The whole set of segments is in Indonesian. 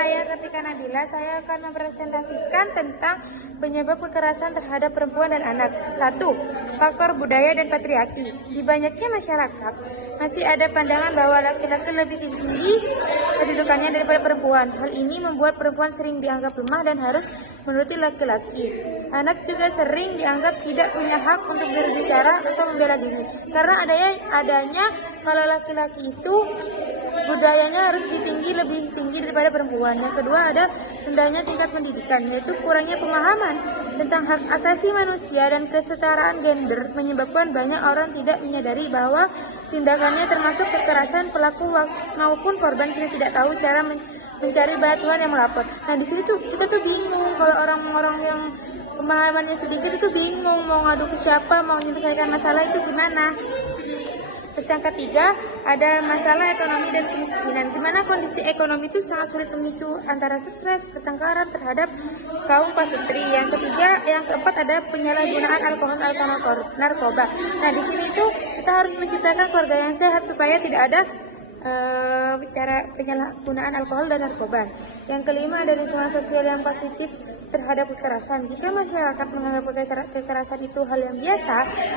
saya Kartika Nabila, saya akan mempresentasikan tentang penyebab kekerasan terhadap perempuan dan anak. 1. Faktor budaya dan patriarki. Di banyaknya masyarakat, masih ada pandangan bahwa laki-laki lebih tinggi kedudukannya daripada perempuan. Hal ini membuat perempuan sering dianggap lemah dan harus menuruti laki-laki. Anak juga sering dianggap tidak punya hak untuk berbicara atau membela diri. Karena adanya kalau laki-laki itu budayanya harus lebih tinggi daripada perempuan. Yang kedua ada rendahnya tingkat pendidikan, yaitu kurangnya pemahaman tentang hak asasi manusia dan kesetaraan gender menyebabkan banyak orang tidak menyadari bahwa tindakannya termasuk kekerasan pelaku maupun korban sudah tidak tahu cara mencari bantuan yang melapor. Nah di sini tuh kita tuh bingung kalau orang-orang yang pemahamannya sedikit itu bingung mau ngadu ke siapa, mau menyelesaikan masalah itu gimana. Terus yang ketiga, ada masalah ekonomi dan kemiskinan, di mana kondisi ekonomi itu sangat sulit memicu antara stres, pertengkaran terhadap kaum pasutri. Yang keempat ada penyalahgunaan alkohol atau narkoba. Nah di sini itu kita harus menciptakan keluarga yang sehat supaya tidak ada bicara penyalahgunaan alkohol dan narkoba. Yang kelima ada lingkungan sosial yang positif terhadap kekerasan. Jika masyarakat menganggap kekerasan itu hal yang biasa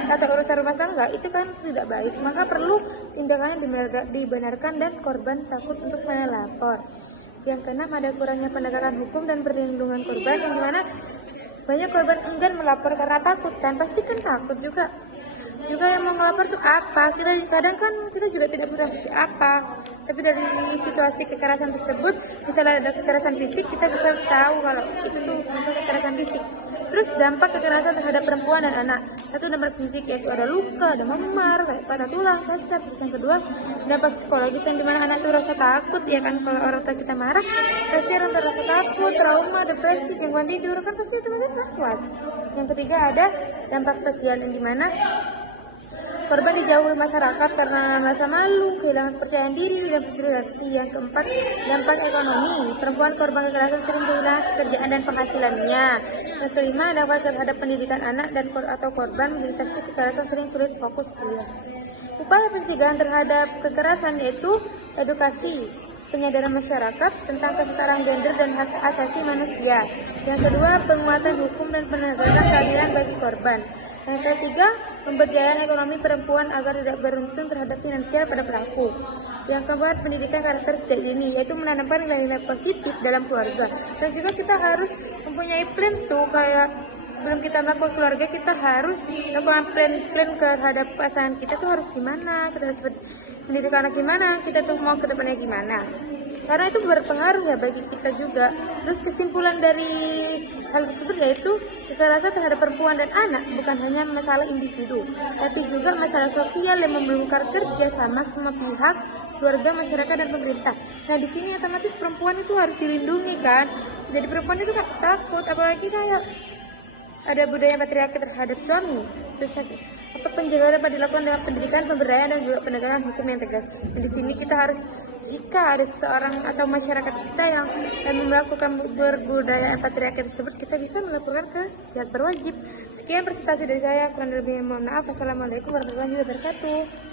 atau urusan rumah tangga, itu kan tidak baik, maka perlu tindakannya dibenarkan dan korban takut untuk melapor. Yang keenam ada kurangnya penegakan hukum dan perlindungan korban, yang dimana banyak korban enggan melapor karena takut, kan pasti kan takut juga yang mau ngelapor tuh apa, kadang kan kita juga tidak bisa bukti apa, tapi dari situasi kekerasan tersebut, misalnya ada kekerasan fisik, kita bisa tahu kalau itu tuh bentuk kekerasan fisik. Terus dampak kekerasan terhadap perempuan dan anak, satu dampak fisik yaitu ada luka, ada memar, kayak patah tulang, cacat. Terus yang kedua dampak psikologis, yang dimana anak tuh rasa takut, ya kan, kalau orang tua kita marah pasti orang tua rasa takut, trauma, depresi, gangguan tidur, kan pasti otomatis was-was. Yang ketiga ada dampak sosial, yang dimana korban dijauhi masyarakat karena merasa malu, kehilangan kepercayaan diri, dan berreaksi. Yang keempat, dampak ekonomi. Perempuan korban kekerasan sering kehilangan pekerjaan dan penghasilannya. Yang kelima, dampak terhadap pendidikan anak dan atau korban menjadi saksi kekerasan sering sulit fokus kuliah. Upaya pencegahan terhadap kekerasan yaitu edukasi, penyadaran masyarakat tentang kesetaraan gender dan hak asasi manusia. Yang kedua, penguatan hukum dan penegakan keadilan bagi korban. Yang ketiga, pemberdayaan ekonomi perempuan agar tidak beruntung terhadap finansial pada pelaku. Yang keempat, pendidikan karakter sejak dini, yaitu menanamkan nilai-nilai positif dalam keluarga. Dan juga kita harus mempunyai plan tuh, kayak sebelum kita melakukan keluarga, kita harus melakukan plan terhadap pasangan kita tuh harus gimana, kita harus pendidikan anak gimana, kita tuh mau ke depannya gimana. Karena itu berpengaruh ya bagi kita juga. Terus kesimpulan dari hal tersebut yaitu kekerasan terhadap perempuan dan anak bukan hanya masalah individu, tapi juga masalah sosial yang membongkar kerja sama semua pihak, keluarga, masyarakat, dan pemerintah. Nah di sini otomatis perempuan itu harus dilindungi kan. Jadi perempuan itu gak takut, apalagi kayak ada budaya patriarki terhadap suami. Terus apa penjagaan dapat dilakukan dengan pendidikan, pemberdayaan, dan juga penegakan hukum yang tegas. Dan di sini kita harus, jika ada seseorang atau masyarakat kita yang melakukan berbudaya patriarki tersebut, kita bisa melaporkan ke pihak berwajib. Sekian presentasi dari saya, kurang lebihnya mohon maaf. Wassalamualaikum warahmatullahi wabarakatuh.